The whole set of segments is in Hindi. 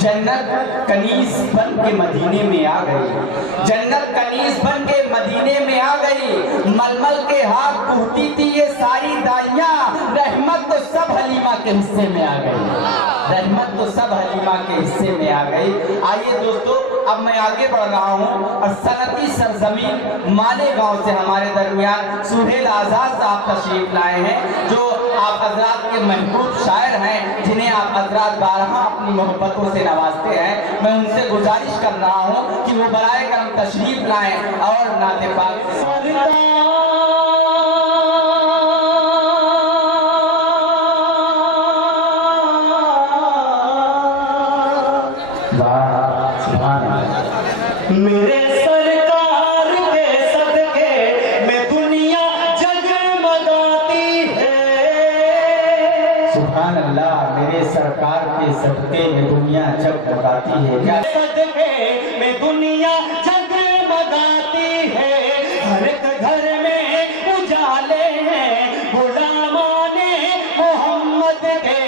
जन्नत कनीज बन के मदीने में आ गई, जन्नत कनीज बन के मदीने में आ गई। मलमल के हाथ टूटी थी ये सारी दाइयां, रहमत तो सब हलीमा के हिस्से में आ गई, रहमत तो सब हलीमा के हिस्से में आ गई। आइए दोस्तों, अब मैं आगे बढ़ रहा हूँ और सनती सरजमीन मालेगांव से हमारे दरमियान सुहेल आजाद साहब तशरीफ लाए हैं, जो आप हजरात के महबूब शायर हैं, जिन्हें आप हजरात बारहा अपनी मोहब्बतों से नवाजते हैं। मैं उनसे गुजारिश कर रहा हूँ कि वो बराए करम तशरीफ लाएं और नाते पाक मेरे सरकार के सदके में दुनिया जगमगाती है। सुभान अल्लाह, मेरे सरकार के सदके में दुनिया जगमगाती है। सदके में दुनिया जगमगाती है, हर एक घर में उजाले हैं, गुलामाने मोहम्मद के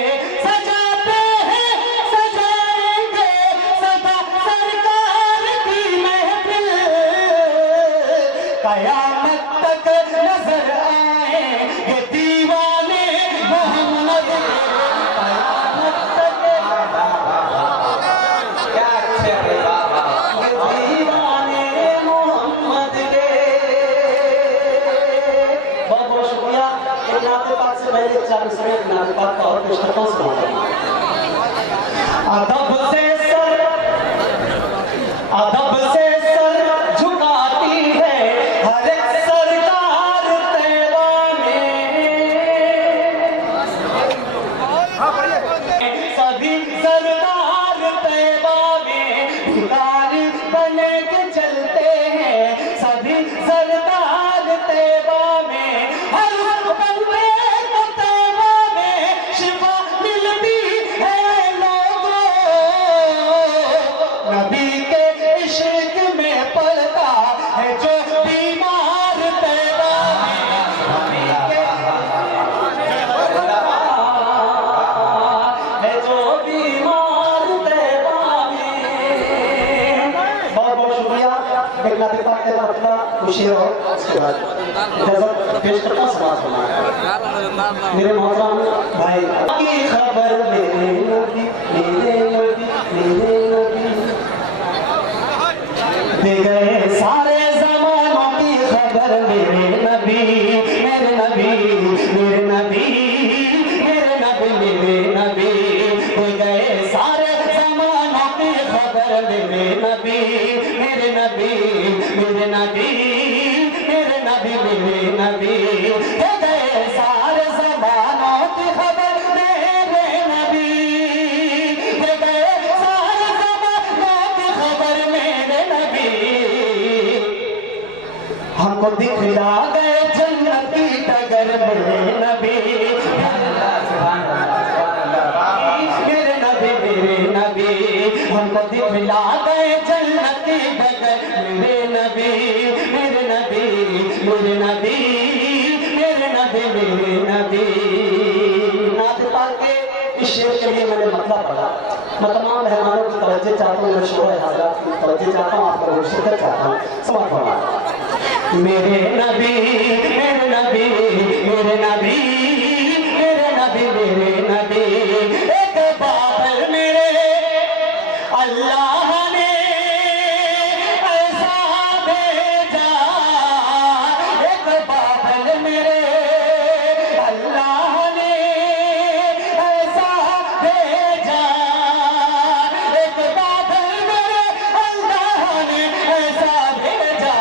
सजाते हैं, सजाएंगे सदा सरकार की महफिल, कयामत तक नजर आए ये दीवाने मोहम्मद के, कयामत तक क्या अच्छे थे बाबा, ये दीवाने मोहम्मद के। बहुत बहुत शुक्रिया। एक नाते पाक से पहले 40 मिनट नाते पाक का और पेश करता हूँ। अदब से सर, अदब से सर झुकाती है हर एक सरकार तैबा में, सभी सरकार तैबा में भिखारी बने के चलते हैं, सभी सरकार तैबा में हर बंदे को तैबा में शिफा मिलती है लोगों, नबी के इश्क में पड़ता है जो बीमार तैबा में, नबी के है जो बीमार तैबा में। बहुत बहुत शुक्रिया। एक नाते पाक के अपना खुशी हो, उसके बाद इजाजत पेश करता हूं। समाज होना मेरे मोहतरम भाई की खबर मेरे नबी, मेरे नबी, मेरे नबी दे गए सारे ज़मानों की खबर, मेरे नबी, मेरे नबी, मेरे नबी, मेरे नबी, मेरे नबी दे गए सारे ज़मानों की खबर, मेरे नबी, मेरे नबी, मेरे नबी, मेरे नबी, मेरे नबी दे गए सारे ज़मानों की खबर, मेरे नबी दे गए सारे ज़मानों की खबर, मेरे नबी हमको दिखला गए जन्नती डगर, मेरे नबी, मेरे नबी, मेरे नबी हमको दिखला गए जन्नती डगर, मेरे नबी, मेरे नबी, मेरे नबी, मेरे नबी, मेरे नबी। नाते पाक के इस शेर के लिए मैंने मतलब पढ़ा। मैं तमाम मेहमानों की तवज्जो चाहता हूँ, मैं शोर हाज़िर की तवज्जो चाहता हूँ, आपका वो शिरकत चाहता हूँ। समाज होना मेरे नबी, मेरे नबी, मेरे नबी, मेरे नबी, मेरे नबी एक बाबर मेरे अल्लाह ने ऐसा भेजा, एक बाबर मेरे अल्लाह ने ऐसा भेजा, एक बाबर मेरे अल्लाह ने ऐसा भेजा,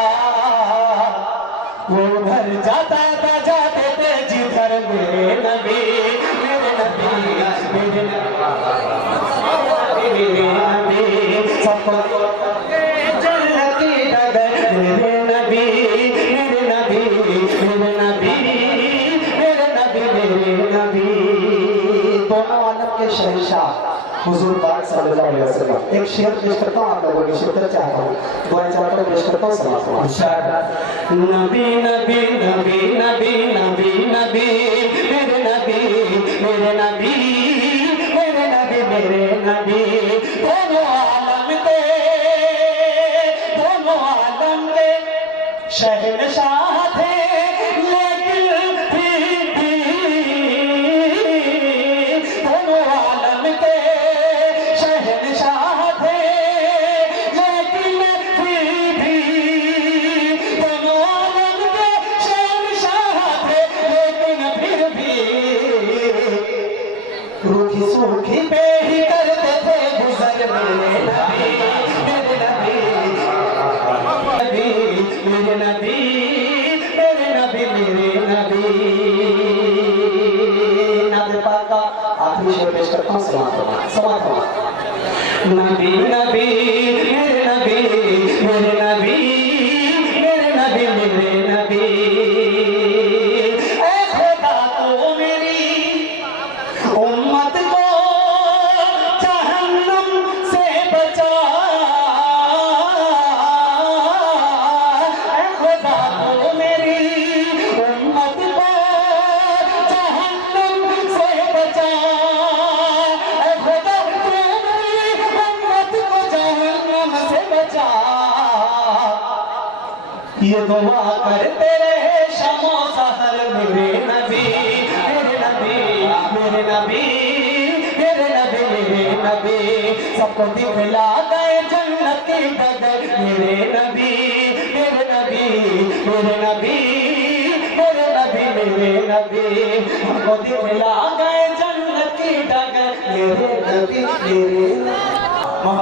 वो घर जाता था जाते थे जिधर, मेरे नबी, मेरे नबी, मेरे नबी, मेरे नबी सबको जन्नती डगर, मेरे नबी, मेरे नबी, मेरे नबी, मेरे नबी, मेरे नबी। दोनों आलम के शहंशाह हुजूर पाक सल्लल्लाहु अलैहि वसल्लम। एक शेर पेश करता हूँ, आप लोगों की शिरकत चाहता हूँ, दुआ चाहता हूँ, पेश करता हूँ। समाज नबी, नबी, नबी, नबी, नबी, नबी मेरे नबी, मेरे नबी, मेरे नबी, मेरे मेरे नबी। दोनों आलम के शहंशाह थे, लेकिन फिर भी दोनों आलम के शहंशाह थे, लेकिन फिर भी दोनों आलम के शहंशाह थे, लेकिन फिर भी रूखी सूखी पे ही करते थे गुजर मेरे नबी, मेरे नबी, मेरे नबी, मेरे नबी, मेरे नबी। नबी पाक का आखिरी शेर पेश करता हूँ, समाप्त। नबी नबी मेरे नबी, मेरे नबी, मेरे नबी, मेरे नबी। ऐ खुदा तो मेरी उम्मत को जहन्नम से बचा, ऐ खुदा तो मेरी उम्मत को जहन्नम से बचा, ऐ खुदा तो मेरी उम्मत को जहन्नम से बचा। ये दुआ करते रहे शमो सहर मेरे नबी, मेरे नबी, मेरे नबी, मेरे नबी, मेरे नबी। सबको दिखला गए जन्नत की डगर मेरे नबी, मेरे नबी, मेरे नबी, मेरे नबी, मेरे नबी। हमको दिखला गए जन्नत की डगर मेरे नबी, मेरे नबी।